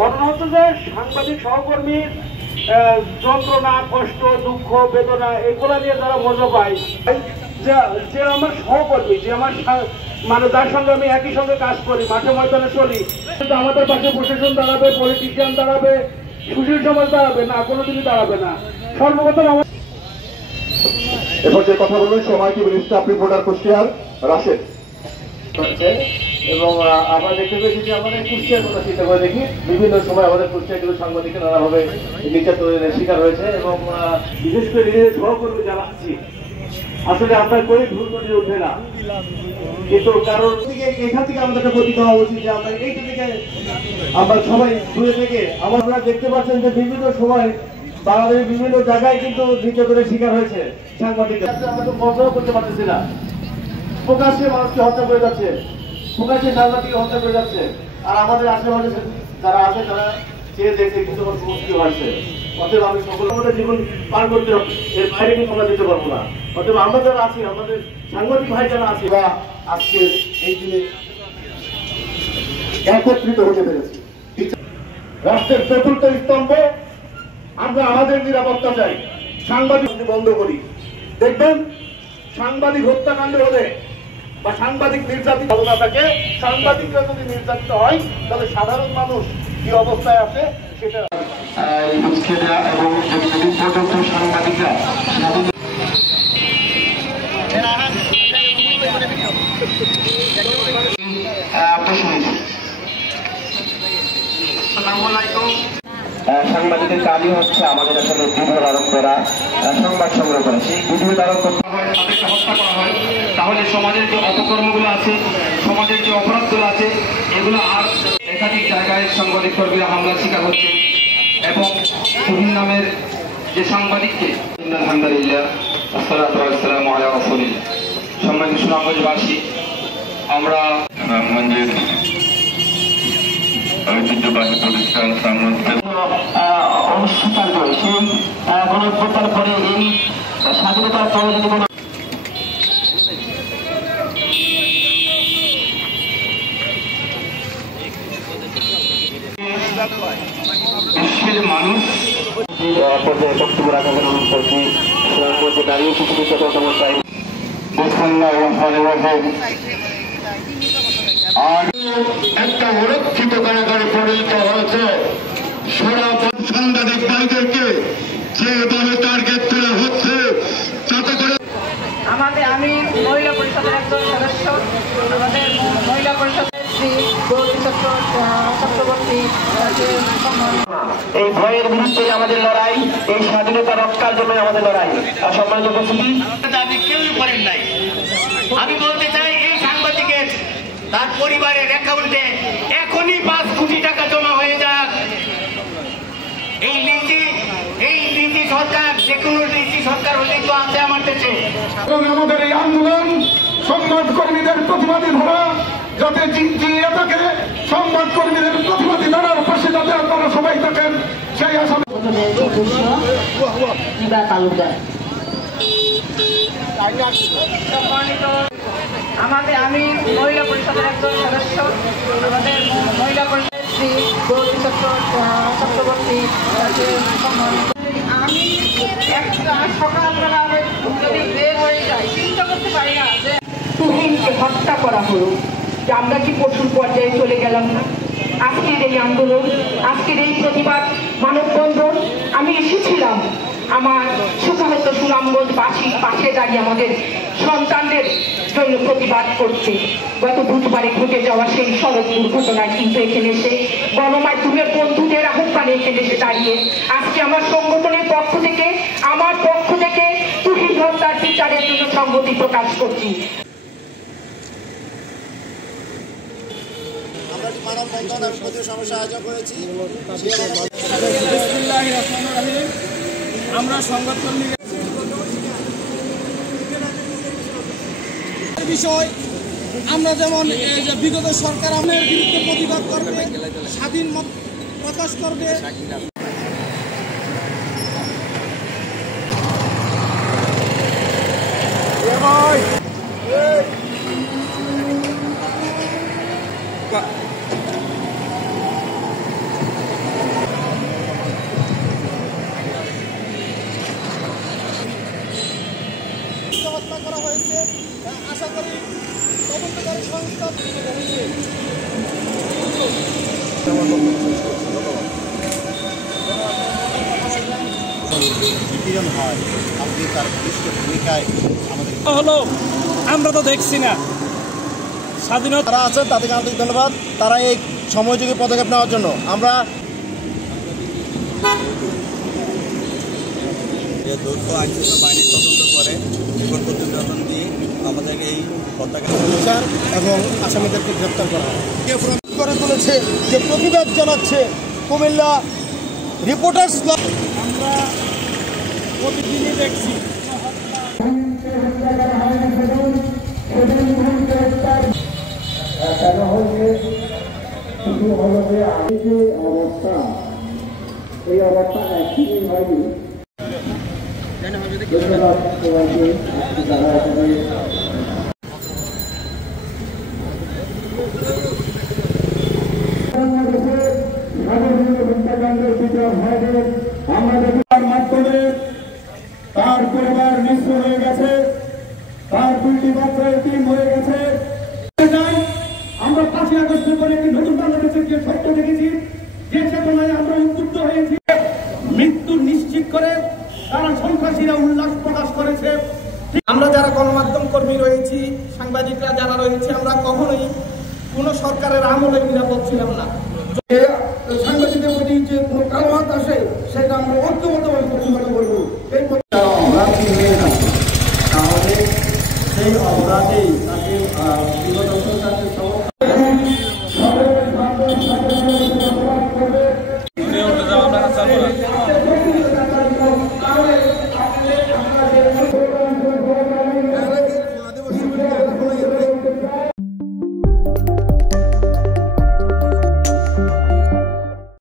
ঘটনা হচ্ছে যে সাংবাদিক সহকর্মীর যন্ত্রণা, কষ্ট, দুঃখ, বেদনা এগুলা নিয়ে যারা মজা পায়, যে আমার সহকর্মী, যে আমার মানে যার সঙ্গে আমি একই সঙ্গে কাজ করি, মাঠে ময়দানে চলি, কিন্তু আমাদের পাশে প্রশাসন দাঁড়াবে, পলিটিশিয়ান দাঁড়াবে, সুশীল সমাজ দাঁড়াবে না, কোনোদিনই দাঁড়াবে না। সর্বপ্রথম আমার এরপর যে কথা বলবেন সময় কি স্টাফ রিপোর্টার কুষ্টিয়ার রাশেদ। এবং আমরা দেখতে পেয়েছি যে আমাদের কুষ্টিয়ার কথা চিন্তা করে দেখি বিভিন্ন সময় আমাদের কুষ্টিয়া কিন্তু সাংবাদিকরা নানাভাবে নির্যাতনের শিকার হয়েছে এবং বিশেষ করে নিজেদের সহকর্মী যারা আছি আসলে আপনার করে ভুল করে উঠে না, কিন্তু কারণ এখান থেকে আমাদেরকে প্রতীক হওয়া উচিত যে আমরা এইটা থেকে আমরা সবাই দূরে থেকে আমরা দেখতে পাচ্ছেন যে বিভিন্ন সময় বাংলাদেশের বিভিন্ন জায়গায় কিন্তু নির্যাতনের শিকার হয়েছে সাংবাদিকরা। আমরা তো কল্পনা করতে পারতেছি না, প্রকাশ্যে মানুষকে হত্যা করে যাচ্ছে, প্রকাশ্যে সাংবাদিককে হত্যা করে যাচ্ছে, আর আমাদের আশেপাশে যারা আছে তারা চেয়ে দেখে কিন্তু মুক্তি হয়েছে। অতএব আমি সকল আমাদের জীবন পার করতে হবে, এর বাইরে কিন্তু আমরা যেতে পারবো না। অতএব আমরা যারা আছি, আমাদের সাংবাদিক ভাই যারা আছি বা আজকে এই দিনে একত্রিত হতে পেরেছি। রাষ্ট্রের চতুর্থ স্তম্ভ আমরা আমাদের নিরাপত্তা চাই, সাংবাদিক বন্ধ করি। দেখবেন সাংবাদিক হত্যাকাণ্ড হলে বা সাংবাদিক নির্যাতিত হবে না থাকে, সাংবাদিকরা যদি নির্যাতিত হয় তাহলে সাধারণ মানুষ কি অবস্থায় আছে সেটা এবং যদি পর্যন্ত সাংবাদিকরা সাংবাদিকের কাজই হচ্ছে আমাদের আসলে ভিডিও ধারণ করা, সংবাদ সংগ্রহ করা। সেই ভিডিও ধারণ করতে হয়, তাদেরকে হত্যা করা হয়, তাহলে সমাজের যে অপকর্মগুলো আছে, সমাজের যে অপরাধগুলো আছে, এগুলো আর একাধিক জায়গায় সাংবাদিক কর্মীরা হামলার শিকার হচ্ছে এবং তুহিন নামের যে সাংবাদিককে আলহামদুলিল্লাহ আসসালাতু ওয়াসসালামু আলা রাসূলিল্লাহ। সম্মানিত সুনামগঞ্জবাসী, আমরা সুনামগঞ্জের ঐতিহ্যবাহী প্রতিষ্ঠান অনুষ্ঠান রয়েছে। গণঅভ্যুত্থানের পরে এই স্বাধীনতার পরে যদি কোনো বিশ্বের মানুষ পর্যায়ে বক্তব্য রাখার অনুরোধ করছি। দাঁড়িয়ে কিছু কিছু কথা চাই। আর একটা সুরক্ষিত কারাগারে পরিণত হয়েছে। সাংবাদিক ভাইদেরকে যেভাবে টার্গেট করা হচ্ছে যাতে করে আমি মহিলা পরিষদের একজন সদস্য, আমাদের মহিলা পরিষদের চক্রবর্তী এই ভয়ের বিরুদ্ধে আমাদের লড়াই, এই স্বাধীনতা রক্ষার জন্য আমাদের লড়াই। আর সম্মানিত উপস্থিতি, দাবি কেউই করেন নাই। আমি বলতে চাই এই সাংবাদিকের তার পরিবারের অ্যাকাউন্টে এখনই 5 কোটি টাকা জমা হয়ে যাক। এই নীতি সরকার, যে কোনো নীতি সরকার হলেই তো আছে আমার দেশে। আমাদের এই আন্দোলন সংবাদ কর্মীদের প্রতিবাদী ধরা, যাতে থাকে সংবাদ কর্মীদের প্রতিবাদী ধরার পাশে যাতে আপনারা সবাই থাকেন সেই আশা। আমি মহিলা পরিষদের একজন সদস্য, আমাদের মহিলা পরিষদের চক্রবর্তী আমি সকালবেলা যদি বের হয়ে যাই চিন্তা করতে পারি না যে তুহিনকে হত্যা করা হলো, যে আমরা কি পশুর পর্যায়ে চলে গেলাম না? আজকের এই আন্দোলন, আজকের এই প্রতিবাদ মানববন্ধন আমি এসেছিলাম আমার সুখাহত সুনামগঞ্জবাসীর পাশে দাঁড়িয়ে আমাদের সন্তানদের জন্য প্রতিবাদ করতে। গত বুধবারে ঘটে যাওয়া সেই সড়ক দুর্ঘটনায় কিন্তু এখানে এসে গণমাধ্যমের বন্ধুদের আহ্বানে এখানে এসে দাঁড়িয়ে আজকে আমার সংগঠনের পক্ষ থেকে, আমার পক্ষ থেকে তুহিন হত্যার বিচারের জন্য সংহতি প্রকাশ করছি। মানববন্ধন আমি প্রতি সমস্যা আয়োজন করেছি। আমরা সংবাদকর্মী বিষয় আমরা যেমন বিগত সরকার আমাদের বিরুদ্ধে প্রতিবাদ করবে, স্বাধীন মত প্রকাশ করবে। নিপীড়ন হয়, আপনি তার বিশিষ্ট ভূমিকায় আমাদের হলো আমরা তো দেখছি না স্বাধীনতা তারা আছেন, তাদেরকে আন্তরিক ধন্যবাদ। তারা এই সময়োযোগী পদক্ষেপ নেওয়ার জন্য আমরা যে দক্ষ আইনশৃঙ্খলা বাহিনী তদন্ত করে রিপোর্ট প্রতিবেদন দিয়ে আমাদের এই পতাকা বিচার এবং আসামিদেরকে গ্রেপ্তার করা করে তুলেছে, যে প্রতিবাদ জানাচ্ছে কুমিল্লা রিপোর্টার্স ক্লাব। আমরা প্রতিদিনই দেখছি এই অবস্থা একদিনই হয়নি। ধন্যবাদ সবাইকে যারা এখানে মাধ্যমে তার পরিবার নিঃস্ব হয়ে গেছে, তার 2টি মাত্র এতিম হয়ে গেছে। আমরা 5ই আগস্টের পরে একটি নতুন বাংলাদেশের যে স্বপ্ন দেখেছি, যে চেতনায় আমরা উদ্বুদ্ধ হয়েছি, মৃত্যু নিশ্চিত করে তারা সন্ত্রাসীরা উল্লাস প্রকাশ করেছে। আমরা যারা গণমাধ্যম কর্মী রয়েছি, সাংবাদিকরা যারা রয়েছে, আমরা কখনোই কোনো সরকারের আমলে নিরাপদ ছিলাম না। সাংবাদিকদের প্রতি যে কোনো কালো হাত আসে সেটা আমরা ঐক্যবদ্ধভাবে প্রতিহত করবো। এই অপরাধী হয়ে থাকে তাহলে সেই অপরাধেই তাকে বিগত সরকারকে সমর্থন